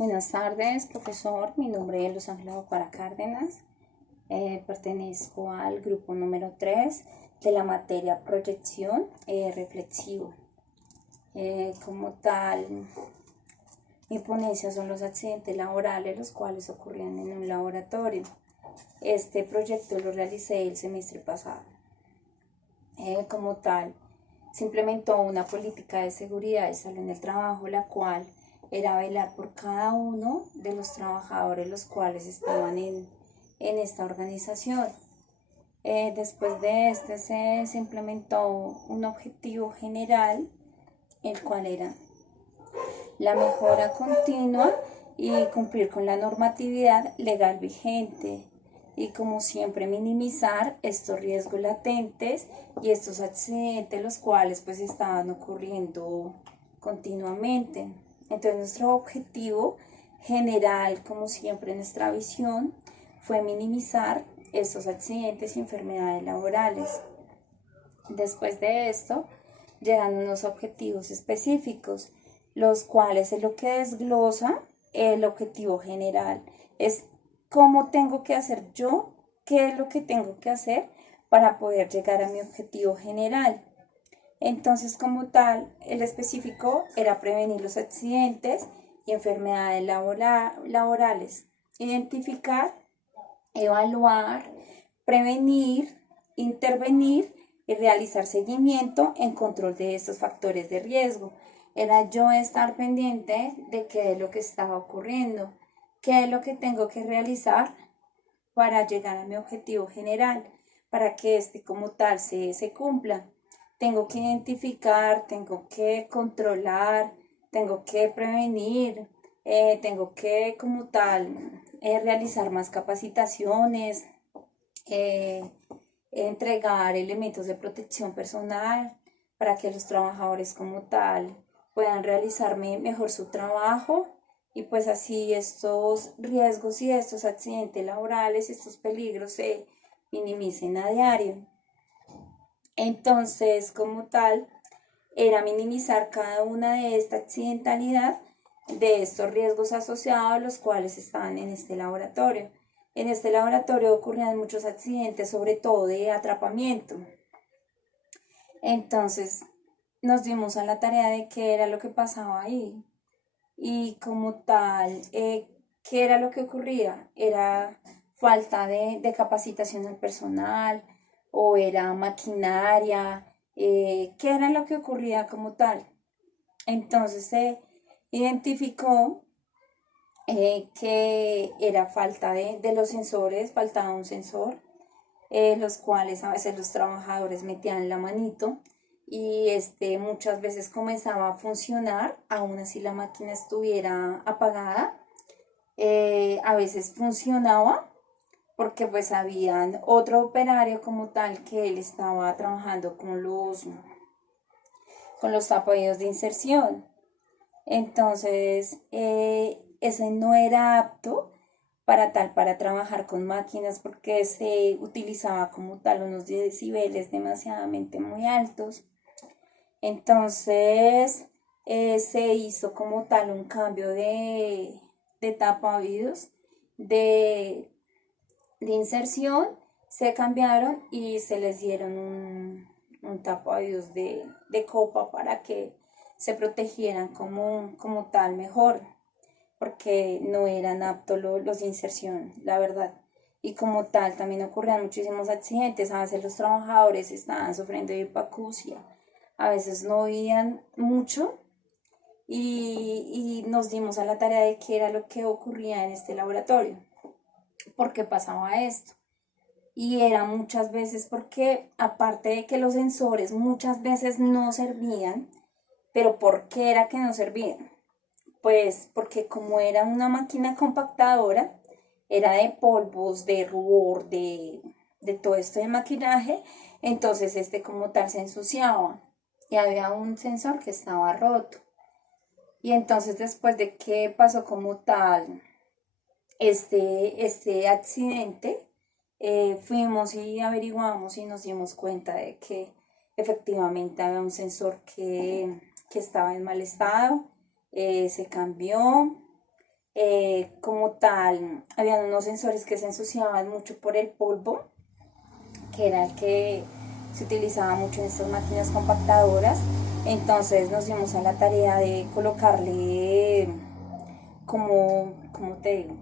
Buenas tardes, profesor. Mi nombre es Luz Ángela Ocuara Cárdenas. Pertenezco al grupo número 3 de la materia proyección reflexiva. Como tal, mi ponencia son los accidentes laborales, los cuales ocurrían en un laboratorio. Este proyecto lo realicé el semestre pasado. Como tal, se implementó una política de seguridad y salud en el trabajo, la cual era velar por cada uno de los trabajadores los cuales estaban en esta organización. Después de este se implementó un objetivo general, el cual era la mejora continua y cumplir con la normatividad legal vigente, y como siempre minimizar estos riesgos latentes y estos accidentes los cuales pues estaban ocurriendo continuamente. Entonces nuestro objetivo general, como siempre nuestra visión, fue minimizar estos accidentes y enfermedades laborales. Después de esto llegan unos objetivos específicos, los cuales es lo que desglosa el objetivo general. Es cómo tengo que hacer yo, qué es lo que tengo que hacer para poder llegar a mi objetivo general. Entonces, como tal, el específico era prevenir los accidentes y enfermedades laborales, identificar, evaluar, prevenir, intervenir y realizar seguimiento en control de estos factores de riesgo. Era yo estar pendiente de qué es lo que estaba ocurriendo, qué es lo que tengo que realizar para llegar a mi objetivo general, para que este como tal se cumpla. Tengo que identificar, tengo que controlar, tengo que prevenir, tengo que como tal realizar más capacitaciones, entregar elementos de protección personal para que los trabajadores como tal puedan realizar mejor su trabajo, y pues así estos riesgos y estos accidentes laborales, estos peligros se minimicen a diario. Entonces, como tal, era minimizar cada una de esta accidentalidad, de estos riesgos asociados a los cuales estaban en este laboratorio. En este laboratorio ocurrían muchos accidentes, sobre todo de atrapamiento. Entonces, nos dimos a la tarea de qué era lo que pasaba ahí. Y como tal, ¿qué era lo que ocurría? Era falta de capacitación al personal, o era maquinaria, ¿qué era lo que ocurría como tal? Entonces se identificó que era falta de los sensores, faltaba un sensor, los cuales a veces los trabajadores metían la manito y muchas veces comenzaba a funcionar, aún así la máquina estuviera apagada. A veces funcionaba porque pues había otro operario como tal que él estaba trabajando con los tapoidos de inserción. Entonces, ese no era apto para trabajar con máquinas, porque se utilizaba como tal unos decibeles demasiadamente muy altos. Entonces, se hizo como tal un cambio de tapaoídos de inserción, se cambiaron y se les dieron un tapaoídos de copa para que se protegieran como tal mejor, porque no eran aptos los de inserción, la verdad. Y como tal también ocurrían muchísimos accidentes, a veces los trabajadores estaban sufriendo de hipoacusia, a veces no oían mucho, y nos dimos a la tarea de qué era lo que ocurría en este laboratorio, por qué pasaba esto. Y era muchas veces porque, aparte de que los sensores muchas veces no servían, pero ¿por qué era que no servían? Pues porque como era una máquina compactadora, era de polvos, de rubor, de todo esto de maquinaje, entonces como tal se ensuciaba y había un sensor que estaba roto. Y entonces después de que pasó como tal este accidente, fuimos y averiguamos y nos dimos cuenta de que efectivamente había un sensor que estaba en mal estado. Se cambió, como tal, habían unos sensores que se ensuciaban mucho por el polvo, que era el que se utilizaba mucho en estas máquinas compactadoras. Entonces nos dimos a la tarea de colocarle como te digo,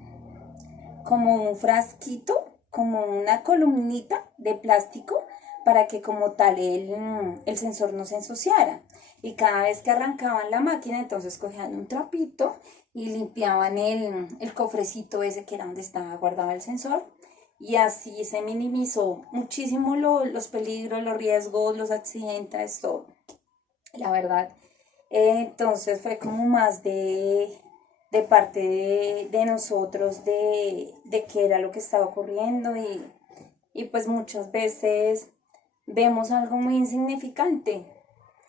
como un frasquito, como una columnita de plástico para que como tal el sensor no se ensuciara. Y cada vez que arrancaban la máquina, entonces cogían un trapito y limpiaban el cofrecito ese que era donde estaba guardado el sensor. Y así se minimizó muchísimo los peligros, los riesgos, los accidentes, todo. La verdad. Entonces fue como más de parte de nosotros, de qué era lo que estaba ocurriendo y pues muchas veces vemos algo muy insignificante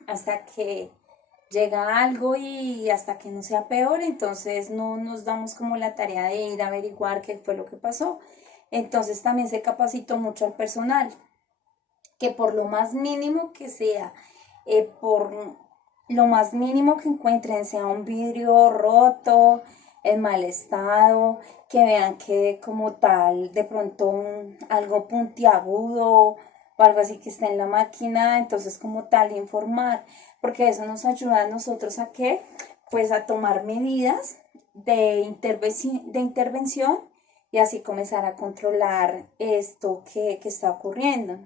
hasta que llega algo y hasta que no sea peor, entonces no nos damos como la tarea de ir a averiguar qué fue lo que pasó. Entonces también se capacitó mucho al personal, que por lo más mínimo que sea, por lo más mínimo que encuentren, sea un vidrio roto, en mal estado, que vean que como tal, de pronto algo puntiagudo o algo así que está en la máquina, entonces como tal informar, porque eso nos ayuda a nosotros a qué, pues a tomar medidas de intervención y así comenzar a controlar esto que está ocurriendo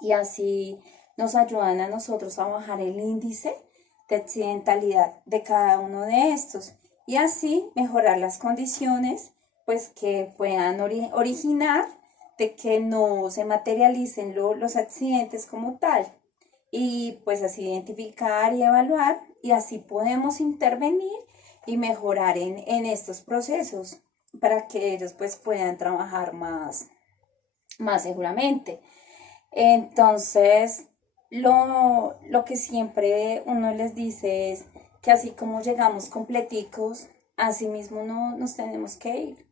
y así nos ayudan a nosotros a bajar el índice de accidentalidad de cada uno de estos y así mejorar las condiciones pues que puedan originar de que no se materialicen los accidentes como tal y pues así identificar y evaluar y así podemos intervenir y mejorar en estos procesos para que ellos pues puedan trabajar más seguramente. Entonces, lo que siempre uno les dice es que así como llegamos completicos, así mismo no nos tenemos que ir.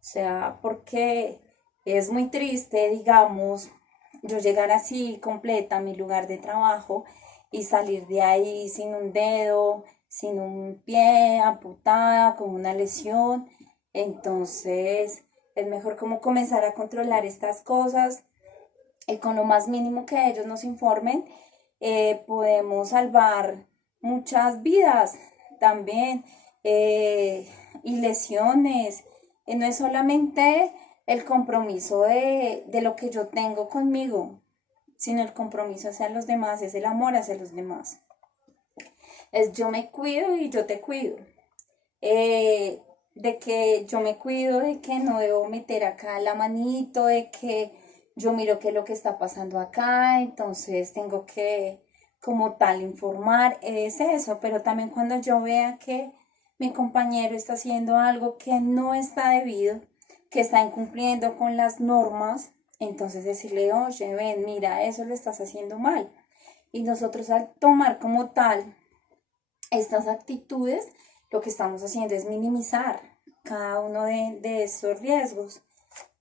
O sea, porque es muy triste, digamos, yo llegar así completa a mi lugar de trabajo y salir de ahí sin un dedo, sin un pie, amputada, con una lesión. Entonces, es mejor como comenzar a controlar estas cosas con lo más mínimo que ellos nos informen, podemos salvar muchas vidas también y lesiones. No es solamente el compromiso de lo que yo tengo conmigo, sino el compromiso hacia los demás, es el amor hacia los demás. Es yo me cuido y yo te cuido. De que yo me cuido, de que no debo meter acá la manito, de que yo miro qué es lo que está pasando acá, entonces tengo que como tal informar, es eso, pero también cuando yo vea que mi compañero está haciendo algo que no está debido, que está incumpliendo con las normas, entonces decirle, oye, ven, mira, eso lo estás haciendo mal. Y nosotros al tomar como tal estas actitudes, lo que estamos haciendo es minimizar cada uno de esos riesgos.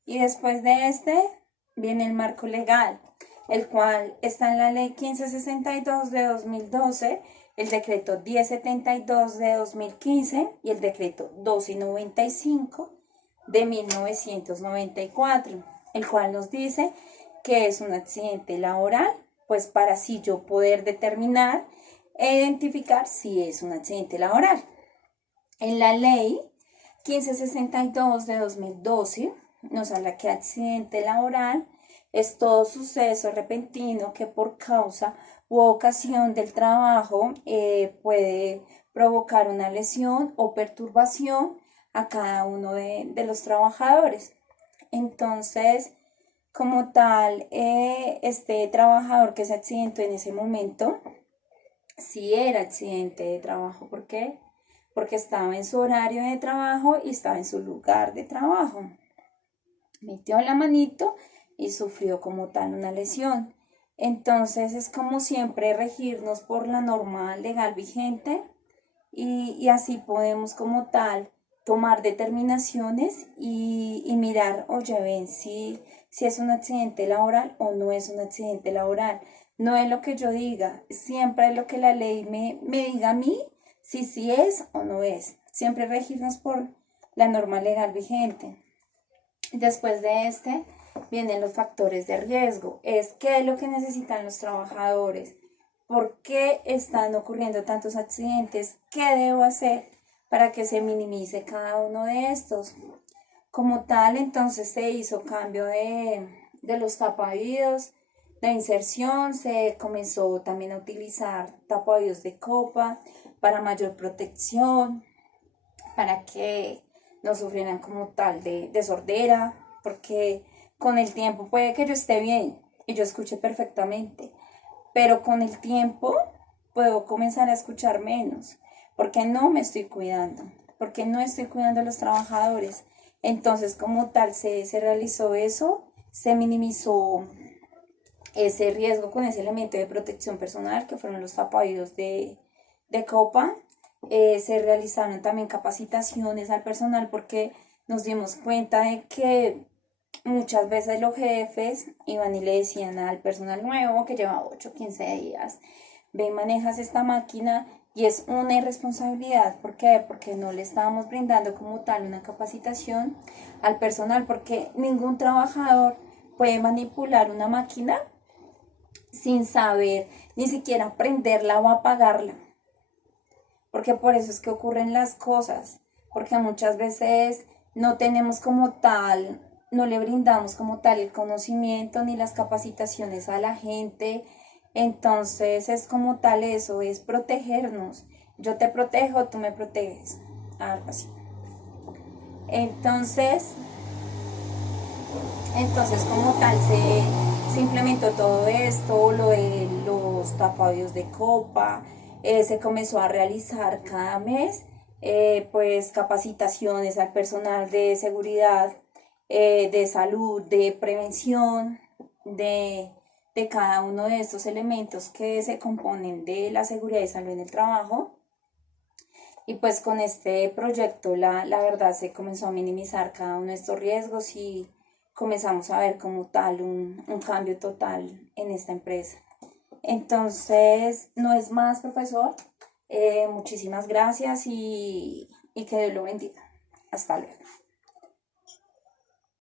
Y después de este viene el marco legal, el cual está en la ley 1562 de 2012, el decreto 1072 de 2015 y el decreto 1295 de 1994, el cual nos dice que es un accidente laboral, pues para así yo poder determinar e identificar si es un accidente laboral. En la ley 1562 de 2012 nos habla que accidente laboral es todo suceso repentino que por causa u ocasión del trabajo puede provocar una lesión o perturbación a cada uno de los trabajadores. Entonces, como tal, este trabajador que se accidentó en ese momento, sí era accidente de trabajo. ¿Por qué? Porque estaba en su horario de trabajo y estaba en su lugar de trabajo. Metió la manito y sufrió como tal una lesión. Entonces es como siempre regirnos por la norma legal vigente y así podemos como tal tomar determinaciones y mirar, oye, ven si es un accidente laboral o no es un accidente laboral. No es lo que yo diga, siempre es lo que la ley me diga a mí, si sí es o no es. siempre regirnos por la norma legal vigente. Después de vienen los factores de riesgo. ¿Qué es lo que necesitan los trabajadores? ¿Por qué están ocurriendo tantos accidentes? ¿Qué debo hacer para que se minimice cada uno de estos? Como tal, entonces se hizo cambio de los tapaoídos de inserción, se comenzó también a utilizar tapaoídos de copa para mayor protección, para que no sufrieran como tal de sordera, porque con el tiempo puede que yo esté bien y yo escuche perfectamente, pero con el tiempo puedo comenzar a escuchar menos, porque no me estoy cuidando, porque no estoy cuidando a los trabajadores. Entonces, como tal, se realizó eso, se minimizó ese riesgo con ese elemento de protección personal que fueron los tapaoídos de copa. Se realizaron también capacitaciones al personal porque nos dimos cuenta de que muchas veces los jefes iban y le decían al personal nuevo que lleva 8 o 15 días, ve y manejas esta máquina, y es una irresponsabilidad. ¿Por qué? Porque no le estábamos brindando como tal una capacitación al personal, porque ningún trabajador puede manipular una máquina sin saber ni siquiera prenderla o apagarla, porque por eso es que ocurren las cosas, porque muchas veces no tenemos como tal, no le brindamos como tal el conocimiento ni las capacitaciones a la gente. Entonces es como tal eso, es protegernos. Yo te protejo, tú me proteges, algo así. Entonces como tal se implementó todo esto, lo de los tapaoídos de copa. Se comenzó a realizar cada mes pues capacitaciones al personal de seguridad, de salud, de prevención, de cada uno de estos elementos que se componen de la seguridad y salud en el trabajo. Y pues con este proyecto la verdad se comenzó a minimizar cada uno de estos riesgos y comenzamos a ver como tal un cambio total en esta empresa. Entonces, no es más, profesor. Muchísimas gracias y que Dios lo bendiga. Hasta luego.